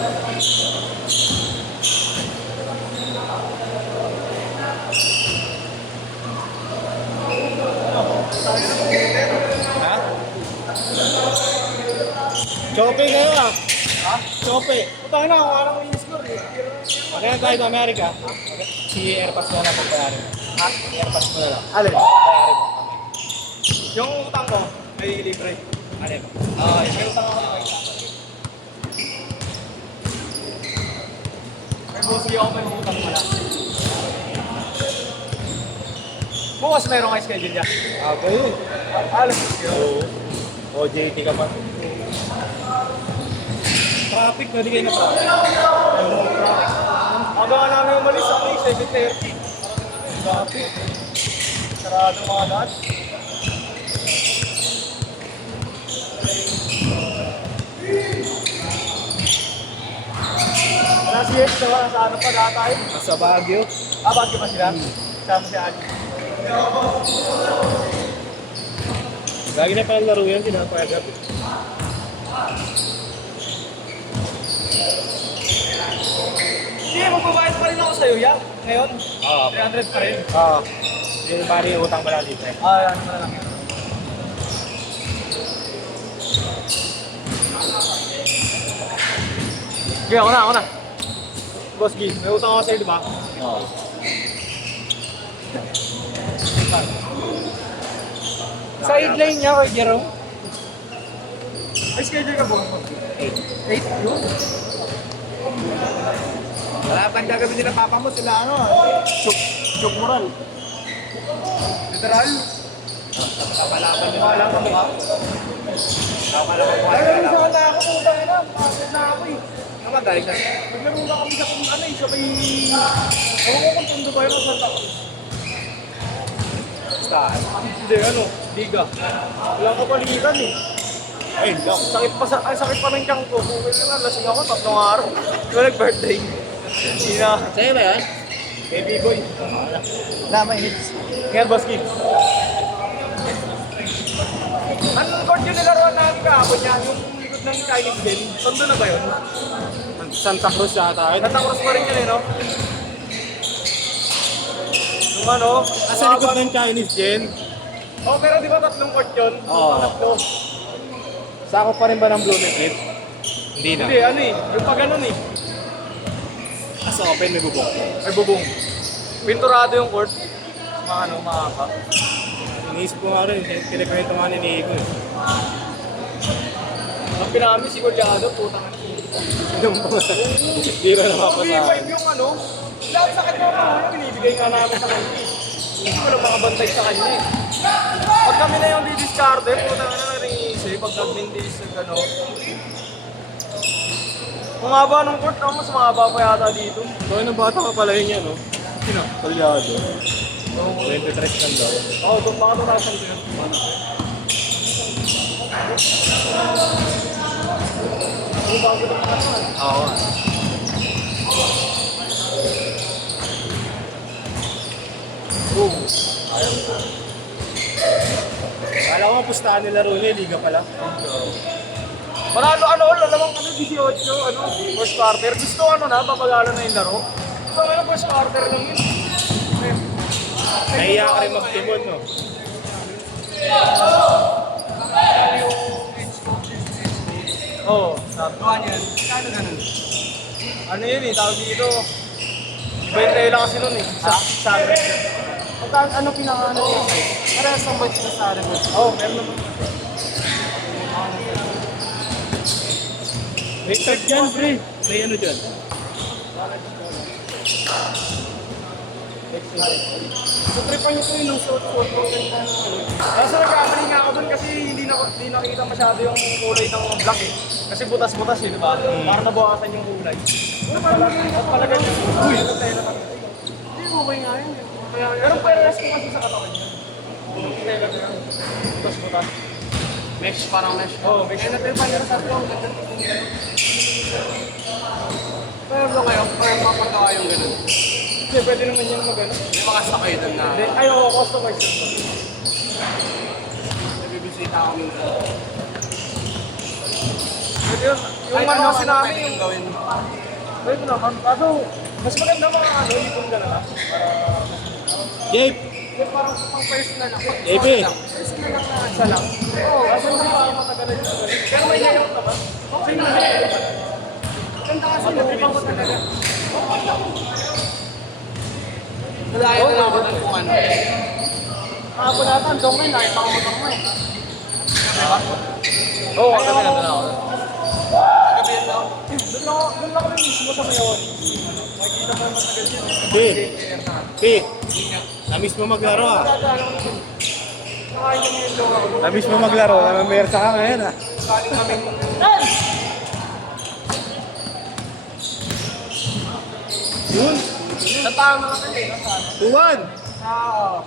Ha? Chope kayo ah. Ha? Chope. Putang na, kung alam ko yung score eh. Magkano tayo sa Amerika? Si Airpass mo na lang pagbayarin. Ha? Airpass mo na lang. Alin? Bayarin mo. Yung utang ko, ay libre. Alin? May utang ako na kayo. May bossy ako, may utang pala. Bukas meron kayo schedule niya. Okay. Alam mo Oo. OJT ka pa. Traffic na di kayo na traffic. Abangan namin umalis ako eh, 7:30. Traffic. Sarado mga daan. Nasa yes, sa ano pa data tayo? Sa Baguio. Bago pa sila? Sama si Ali. Lagi na palang laro yan, pinapayagap. Hindi, magbabayad pa rin ako sa'yo yan. Ngayon, Oo. 300 pa rin. Oo. Yung bari utang pala dito eh. Ano na lang yan. Okay, ako na. Boss G, may utang ako sa'yo, di ba? Oo. Sideline niya kay Jerome. May schedule ka bukas mo? 8 yun? Wala pang gagawin nila papa mo, sila ano, Chok Moral. Literal? Kapalaban nyo. Wala ka ba? Kapalaban ko. Ay, nalung sana ako, putang ina. Pasok na ako eh. Naman, galing na. Naglaro na kami sa kung ano eh, sa may... Ewan ko kung tundo ba yun o Santa Cruz. Staan. Hindi, ano, Liga. Walang kapalitan eh. Ay, lock. Ang sakit pa ng tiyang ko. Kung na, lasing ako, 3 araw. Di ba nag-birthday? Hindi na. Sa'yo ba yan? Baby boy. Wala, may hits. Ngayon, Boski. Anong court yung nilaruan namin kahapon niya? Yung likod ng Chinese din. Tondo na ba yun? Santa Cruz yata. Santa Cruz pa rin yun eh, no? Yung ano? Sa likod ng Chinese Gen. Oh, pero di ba 3 court yun? Oo. Tatlo. Sakop pa rin ba ng Blue Net? Hindi na. Hindi, ano eh. Yung pa ganun eh. Sa open may bubong. May bubong. Pinturado yung court. Mga ano, makaka. Iniisip ko nga rin, kinikwento nga ni Nico eh. Ang pinami si Golyado, putang ano. Yung mga hindi ko napapasahan. Free 5 yung ano. Lahat sakit mo mga ano, binibigay nga namin sa kanya eh. Hindi ko lang makabantay sa kanya eh. Pag kami na yung di-discarded, putang ano na rin iisip. Pag nag-mindis, ano. Ang haba ng court, no? Mas mahaba pa yata dito. So, ng bata ka pala yun yan, no? Sino? Kalyado. 23 lang daw. Oo, oh, baka tutasan ko yun. Oo. Kala ko pustahan nila Rune, liga pala. Manalo ano, lamang ano, 18, ano, first quarter. Gusto ano na, papagalo na yung laro. Gusto ano, first quarter lang yun. Nahiya ka rin magtumon, no? Oo, sabi ko yan. Kano ganun? Ano yun eh, tawag dito. 20 lang kasi nun eh. Sa amin. Ano pinaka-ano yung size? Parehas ang batch na sa akin. Oo, meron naman. May tag dyan, pre. May ano dyan? So, tripan nyo po yung suot ko. Kaso nagkamali nga ako dun kasi hindi nakita masyado yung kulay ng black eh. Kasi butas-butas eh, di ba? Para nabawasan yung kulay. Ano pala ganyan? Uy, ano tayo naman? Hindi, okay nga yun. Pero parehas ko kasi sa katawan niya. Tela na yan. Butas-butas. Mesh, parang mesh. Oo, may kaya natin pa nila sa atin. Pero ba kayo, parang mapagawa yung gano'n? Hindi, pwede naman yan mag-ano. May mga sakay doon na Ay, oo, customize. nabibisita ako minsan. Pwede yun. Yung ano kasi namin yung gawin. Pwede naman. Kaso, mas maganda mga ano, ipon ka na lang. Gabe! Yung parang pang personal lang. JP! Personal lang na isa lang. Oo, kasi hindi pa matagal na siya. Pero may layout naman. Okay na. Ganda kasi, nagpipang ko talaga. Malayo na ako kung ano. Nakapunatan, doon kayo, nakipang mo eh. Oo, kagabi na doon ako. Kagabi na ako. Doon ako mismo sa Mayawan. Makikita mo yung matagal yun. Pi! Pi! Namiss mo maglaro ah. Nakain kami yung doon ako. Namiss mo maglaro. Namamersa ka ngayon ah. Kaling kami. Yun! Sa tama na kami, sa ano? 2-1! Ah,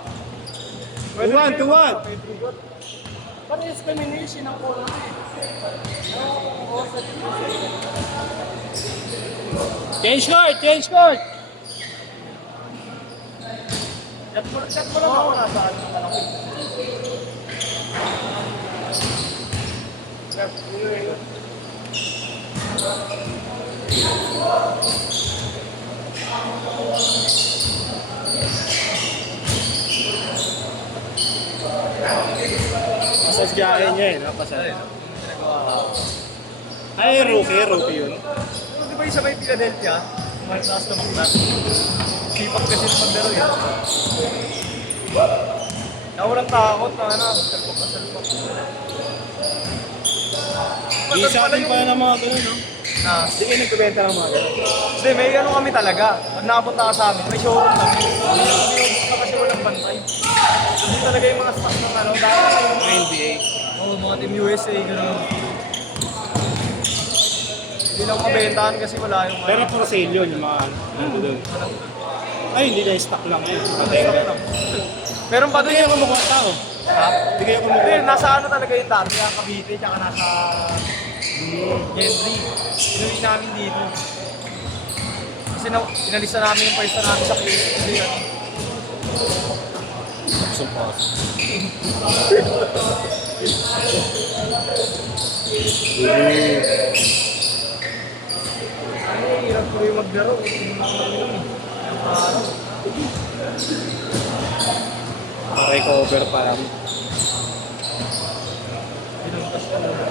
2-1! 2-1! pati discrimination ang kulang eh. Change court! Change court! Chat mo lang ako nasa ano. Pasas gaya niya eh. Pasas. Ay, rookie yun. Di ba yung sa may Philadelphia? Malakas na maglat. Sipag kasi na maglaro eh. Nawalang takot na ano. Salpak. Di sa atin pa ng mga ganun, no? Ah, Hindi kayo nagbibenta ng mga ganun. hindi, may ano kami talaga. Pag nakapunta ka sa amin, may showroom kami. Hindi kasi walang bantay. Hindi talaga yung mga spots ng ano, dahil Mga NBA. Oo, mga Team USA, gano'n. Hindi lang mabentahan kasi wala yung Pero for sale yun, yung mga ano doon. Ay, hindi na stock lang ngayon. Meron pa Hindi doon kayo yung... kumukuha tao. Ha? Hindi kayo Hindi, kumukuha tao. nasa ano talaga yung dati, ang Cavite, tsaka nasa... Gentry. Inuwi namin dito. Kasi inalisa namin yung pwesto namin sa QC. Kasi ano, Sumpas. ay, hirap ko yung maglaro. Recover pa lang.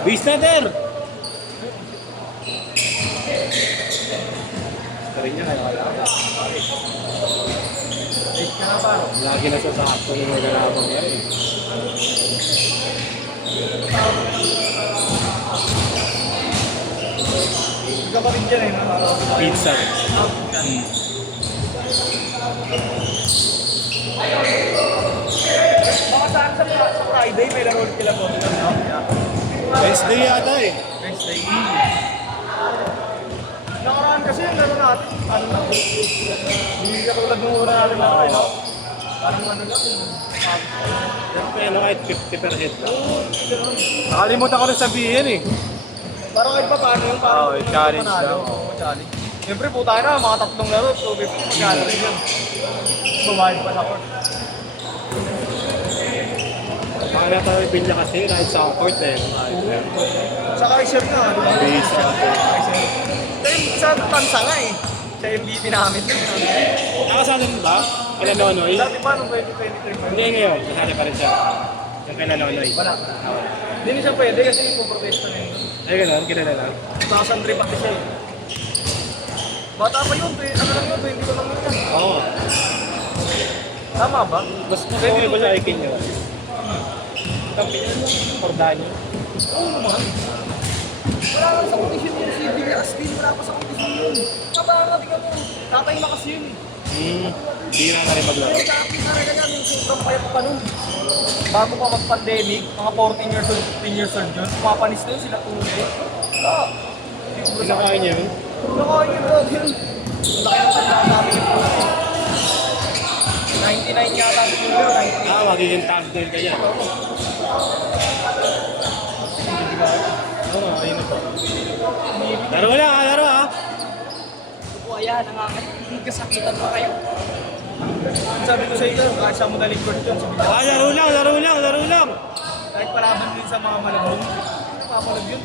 Beast Nader! Rin niya kaya wala. Late ka na pa. Lagi na sa sakto ng mga galabang yan eh. Hindi ka pa rin dyan eh. Pizza. Baka saan sa Friday may laro kila po. Wednesday yata eh. Wednesday. Nakaraan kasi yung laro natin. Ano na? Hindi ka tulad nung una natin laro eh. No? Parang ano lang. Pero kahit 50 per head lang. Nakalimutan ko rin sabihin eh. Parang kahit pa paano yung parang Oo, challenge lang. Oo, challenge. Siyempre po tayo na, mga tatlong laro, 250, magkano rin yun. Babayad pa sa court. Mga natalipin niya kasi kahit sa court eh. Sa Kaiser nga, di ba? Base sa Kaiser. Sa tansa nga eh. Sa MVP namin yun. Nakasali mo ba? Kila Nonoy? Dati pa nung 2023 pa Hindi yun. ngayon, kasali pa rin siya. Yung kila Nonoy. Wala. Hindi na siya pwede kasi ipoprotesta na yun. Ay gano'n, kilala lang. 2003 pa kasi. Bata pa yun, ano lang yun, 20 ko lang yun. Oo. Tama ba? Mas okay ba sa ikin nyo? Kampi niya, Cordano. Oo naman. Wala lang sa competition yun, si Billy Astin, wala pa sa competition yun. Kabanga, tingnan mo, tatay na kasi yun eh. Hindi na rin maglaro. Sa akin talaga yan, yung sobrang payat pa nun. Bago pa mag-pandemic, mga 14 years old, 15 years old yun, pumapanis na yun sila tunay. Ah, Kinakain niya yun? nakain yun bro, yun. Ang laki ng tanda namin yung tunay. 99 yata ang tunay, 98. Magiging tag din ka yan. Oo, ayun na po. Laro lang ha, laro ha. O ayan, kasakitan pa kayo. Sabi ko sa iyo, kahit sa modaling court yun, sabi niya, Laro lang, laro lang, laro lang. kahit palaban din sa mga malabong, napapalag yun.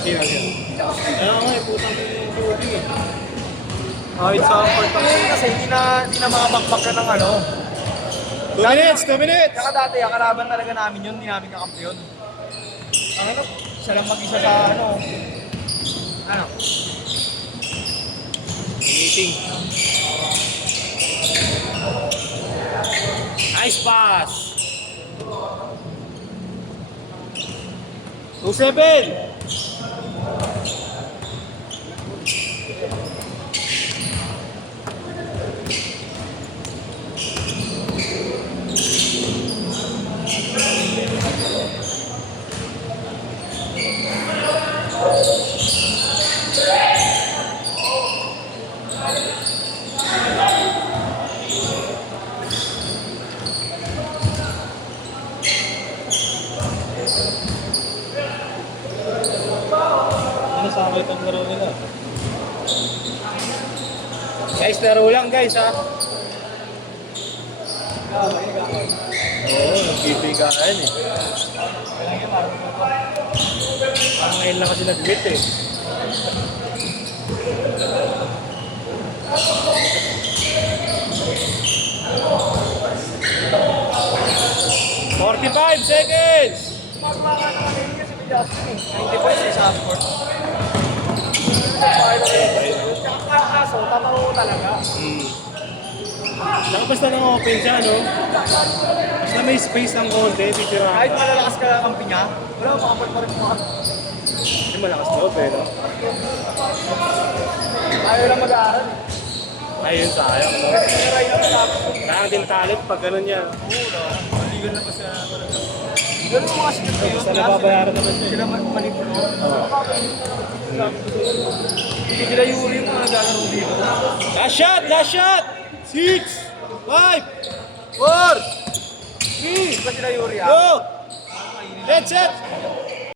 Sino siya? Kaya nga, putang Yuri. Kahit sa part kasi hindi na makabakbak ka ng ano. 2 minutes, 2 minutes! Saka dati, ang kalaban talaga namin yun, hindi namin kakampiyon. Ang ano, siya lang mag-isa sa ano. Ano? Meeting. Nice pass! 2-7! Ano sa akin itong laro nila? Guys, laro lang guys ha. Oo, nagbibigaan eh. Parang ngayon lang kasi nag-wit eh. "45 seconds!" Hindi po siya sa sport. Kaso, tatawa talaga. Saka basta nang open siya, no? Basta may space ng konti, titira. Kahit malalakas ka ang kampi niya, wala makapal pa rin mga. Hindi malakas loob eh, no? Ayaw lang mag-aaral. Ayun, sayang, no? Naray lang matapos. Kaya din talent pag gano'n yan. Maligan na pa siya talaga. Ganun yung mga sikat kayo. Basta nababayaran naman siya. Sila manipulo. Hindi sila Yuri yung mga naglalaro dito. Last shot! Last shot! 6, 5, 4, 3, Ba sila Yuri ah? go! Let's set!